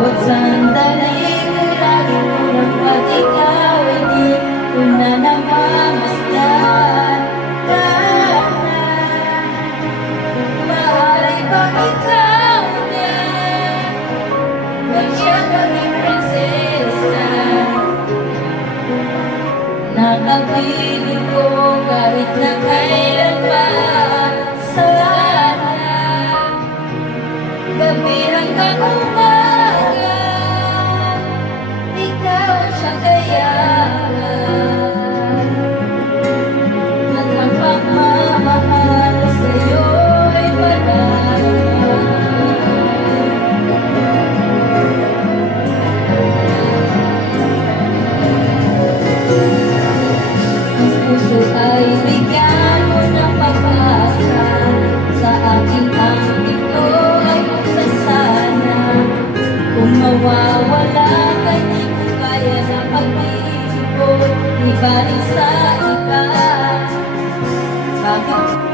Bawat sandali lagi ko lang at ikaw ay di ko na namamasdan. Maaari bang ikaw na magsiya maging prinsesa? Nakapibig ko kahit na kailan pa. Sana gabi hanggang umaga ikaw siya kayahan. At ang pagmamahal sa'yo ay mararamdaman. Ang puso ay bigyan mo ng pag-asa. Sa aking angkin ko ay buksan sana. Kung mawawala ka, di ko kaya na pag-iipon. Iba rin sa iba. Bakit